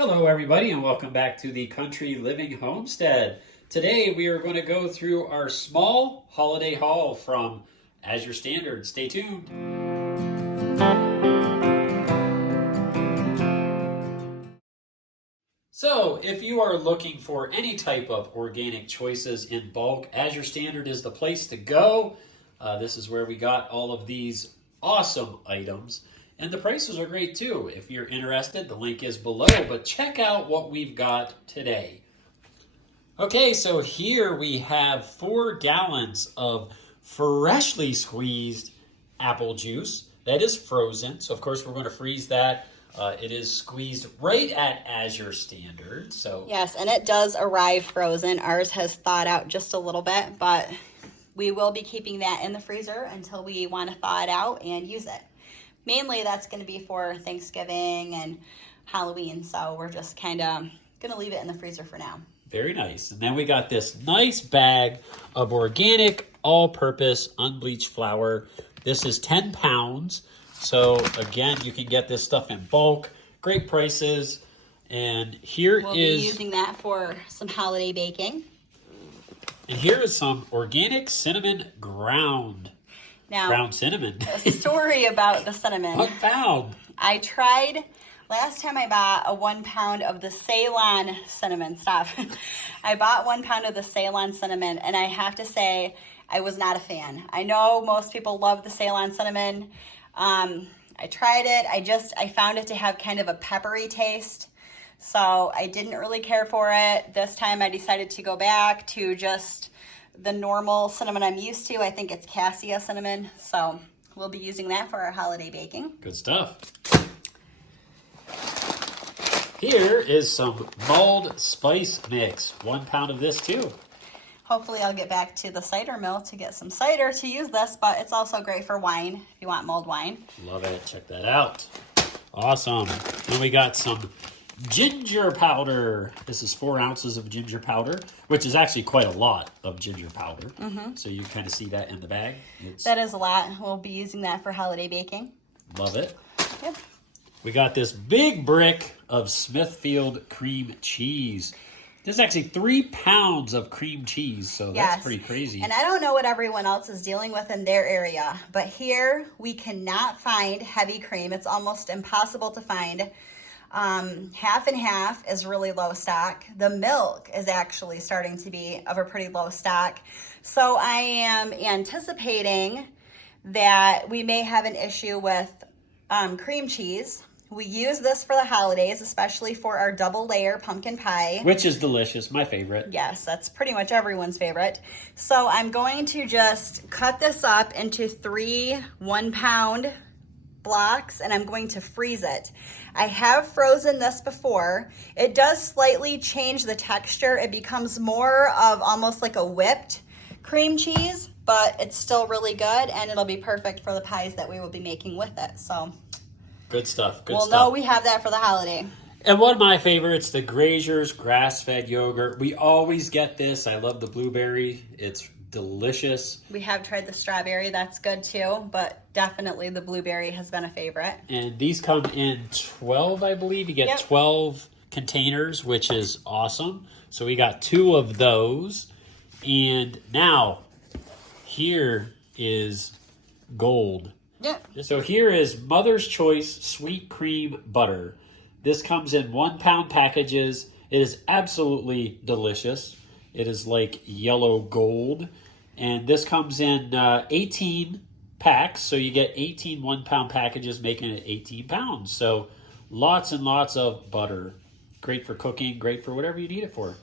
Hello everybody and welcome back to the Country Living Homestead. Today we are going to go through our small holiday haul from Azure Standard. Stay tuned. So if you are looking for any type of organic choices in bulk, Azure Standard is the place to go. This is where we got all of these awesome items. And the prices are great too. If you're interested, the link is below, but check out what we've got today. Okay, so here we have 4 gallons of freshly squeezed apple juice. That is frozen, so of course we're going to freeze that. It is squeezed right at Azure Standard. So yes, and it does arrive frozen. Ours has thawed out just a little bit, but we will be keeping that in the freezer until we want to thaw it out and use it. Mainly that's going to be for Thanksgiving and Halloween, so we're just kind of going to leave it in the freezer for now. Very nice. And then we got this nice bag of organic, all-purpose, unbleached flour. This is 10 pounds. So, again, you can get this stuff in bulk. Great prices. And we'll be using that for some holiday baking. And here is some organic cinnamon ground. Now, ground cinnamon. A story about the cinnamon. 1 pound. I tried, last time I bought a 1 pound of the Ceylon cinnamon. Stop. I bought 1 pound of the Ceylon cinnamon, and I have to say, I was not a fan. I know most people love the Ceylon cinnamon. I tried it. I found it to have kind of a peppery taste. So I didn't really care for it. This time I decided to go back to just the normal cinnamon I'm used to. I think it's cassia cinnamon. So we'll be using that for our holiday baking. Good stuff. Here is some mulled spice mix. 1 pound of this too. Hopefully I'll get back to the cider mill to get some cider to use this, but it's also great for wine if you want mulled wine. Love it. Check that out. Awesome. Then we got some ginger powder. This is 4 ounces of ginger powder, which is actually quite a lot of ginger powder. So you kind of see that in the bag. That is a lot. We'll be using that for holiday baking. Love it. Yep. We got this big brick of Smithfield cream cheese. There's actually 3 pounds of cream cheese, so that's pretty crazy. And I don't know what everyone else is dealing with in their area, but here we cannot find heavy cream. It's almost impossible to find. Half and half is really low stock. The milk is actually starting to be of a pretty low stock. So I am anticipating that we may have an issue with cream cheese. We use this for the holidays, especially for our double layer pumpkin pie. Which is delicious, my favorite. Yes, that's pretty much everyone's favorite. So I'm going to just cut this up into 3 1 pound blocks, and I'm going to freeze it. I have frozen this before. It does slightly change the texture. It becomes more of almost like a whipped cream cheese, but it's still really good, and it'll be perfect for the pies that we will be making with it. So good stuff. Good we'll stuff. know we have that for the holiday. And one of my favorites, the Grazier's grass-fed yogurt. We always get this. I love the blueberry. It's delicious. We have tried the strawberry. That's good too, but definitely the blueberry has been a favorite. And these come in 12, I believe. You get 12 containers, which is awesome. So we got 2 of those. And now, here is gold. Yeah. So here is Mother's Choice Sweet Cream Butter. This comes in 1 pound packages. It is absolutely delicious. It is like yellow gold. And this comes in 18 packs. So you get 18 1 pound packages, making it 18 pounds. So lots and lots of butter. Great for cooking, great for whatever you need it for.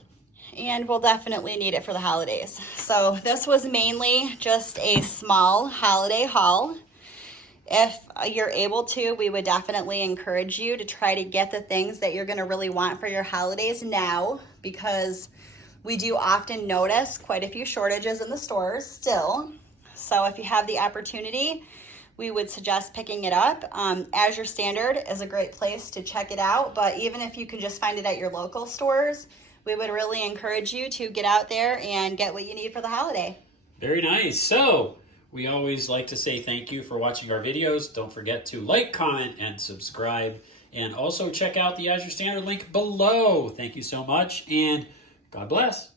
And we'll definitely need it for the holidays. So this was mainly just a small holiday haul. If you're able to, we would definitely encourage you to try to get the things that you're going to really want for your holidays now, because we do often notice quite a few shortages in the stores still. So if you have the opportunity, we would suggest picking it up. Azure Standard is a great place to check it out, but even if you can just find it at your local stores, we would really encourage you to get out there and get what you need for the holiday. Very nice. So we always like to say thank you for watching our videos. Don't forget to like, comment, and subscribe. And also check out the Azure Standard link below. Thank you so much, and God bless.